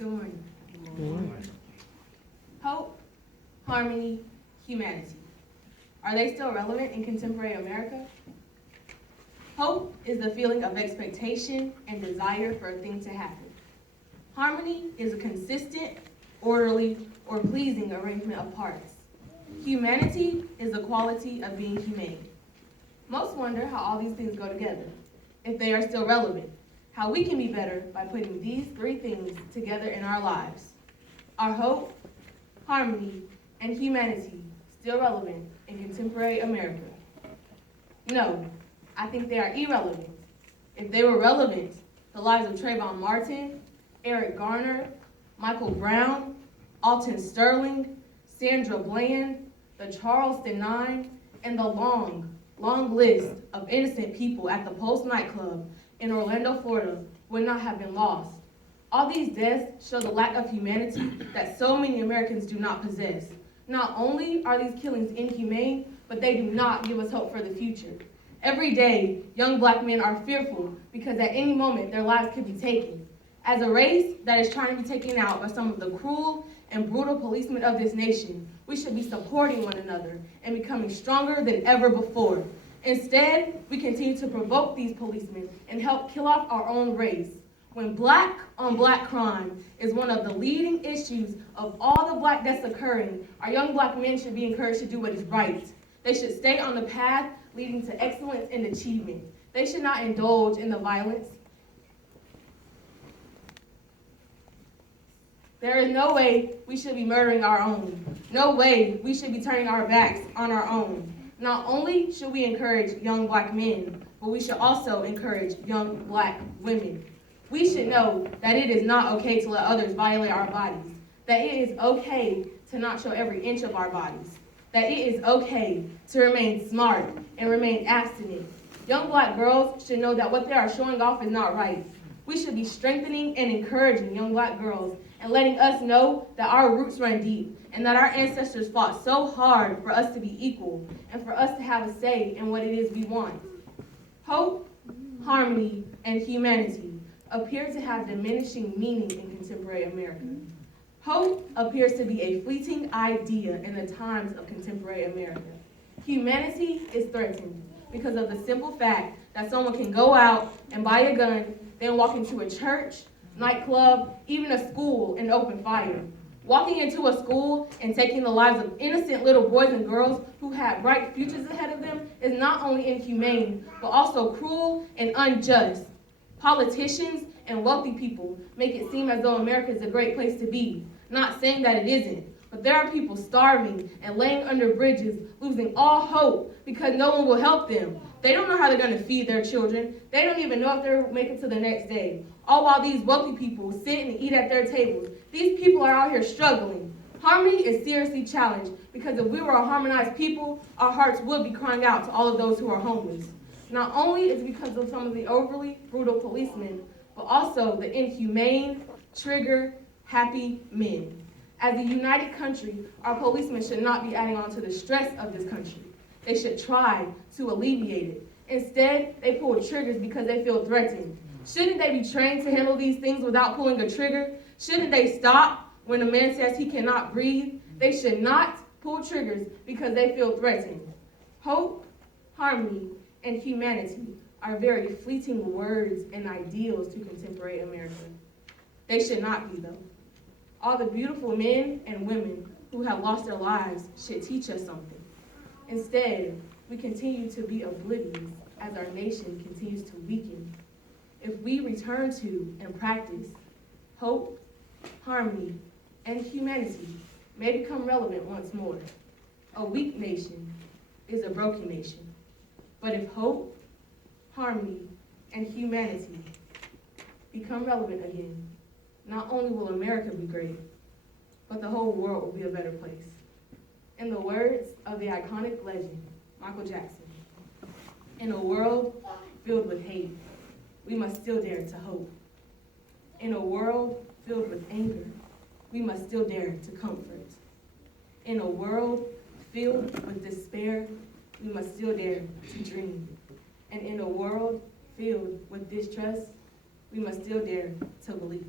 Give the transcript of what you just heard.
Good morning. Hope, harmony, humanity. Are they still relevant in contemporary America? Hope is the feeling of expectation and desire for a thing to happen. Harmony is a consistent, orderly, or pleasing arrangement of parts. Humanity is the quality of being humane. Most wonder how all these things go together, if they are still relevant, how we can be better by putting these three things together in our lives. Are hope, harmony, and humanity still relevant in contemporary America? No, I think they are irrelevant. If they were relevant, the lives of Trayvon Martin, Eric Garner, Michael Brown, Alton Sterling, Sandra Bland, the Charleston Nine, and the long list of innocent people at the Post nightclub in Orlando, Florida would not have been lost. All these deaths show the lack of humanity that so many Americans do not possess. Not only are these killings inhumane, but they do not give us hope for the future. Every day, young black men are fearful because at any moment their lives could be taken. As a race that is trying to be taken out by some of the cruel and brutal policemen of this nation, we should be supporting one another and becoming stronger than ever before. Instead, we continue to provoke these policemen and help kill off our own race. When black on black crime is one of the leading issues of all the black deaths occurring, our young black men should be encouraged to do what is right. They should stay on the path leading to excellence and achievement. They should not indulge in the violence. There is no way we should be murdering our own. No way we should be turning our backs on our own. Not only should we encourage young black men, but we should also encourage young black women. We should know that it is not okay to let others violate our bodies, that it is okay to not show every inch of our bodies, that it is okay to remain smart and remain abstinent. Young black girls should know that what they are showing off is not right. We should be strengthening and encouraging young black girls and letting us know that our roots run deep and that our ancestors fought so hard for us to be equal and for us to have a say in what it is we want. Hope, harmony, and humanity appear to have diminishing meaning in contemporary America. Hope appears to be a fleeting idea in the times of contemporary America. Humanity is threatened because of the simple fact that someone can go out and buy a gun, then walk into a church, nightclub, even a school, and open fire. Walking into a school and taking the lives of innocent little boys and girls who have bright futures ahead of them is not only inhumane, but also cruel and unjust. Politicians and wealthy people make it seem as though America is a great place to be, not saying that it isn't, but there are people starving and laying under bridges, losing all hope because no one will help them. They don't know how they're going to feed their children. They don't even know if they'll make it to the next day. All while these wealthy people sit and eat at their tables. These people are out here struggling. Harmony is seriously challenged because if we were a harmonized people, our hearts would be crying out to all of those who are homeless. Not only is it because of some of the overly brutal policemen, but also the inhumane, trigger-happy men. As a united country, our policemen should not be adding on to the stress of this country. They should try to alleviate it. Instead, they pull triggers because they feel threatened. Shouldn't they be trained to handle these things without pulling a trigger? Shouldn't they stop when a man says he cannot breathe? They should not pull triggers because they feel threatened. Hope, harmony, and humanity are very fleeting words and ideals to contemporary America. They should not be, though. All the beautiful men and women who have lost their lives should teach us something. Instead, we continue to be oblivious as our nation continues to weaken. If we return to and practice hope, harmony, and humanity may become relevant once more. A weak nation is a broken nation. But if hope, harmony, and humanity become relevant again, not only will America be great, but the whole world will be a better place. In the words of the iconic legend, Michael Jackson, in a world filled with hate, we must still dare to hope. In a world filled with anger, we must still dare to comfort. In a world filled with despair, we must still dare to dream. And in a world filled with distrust, we must still dare to believe.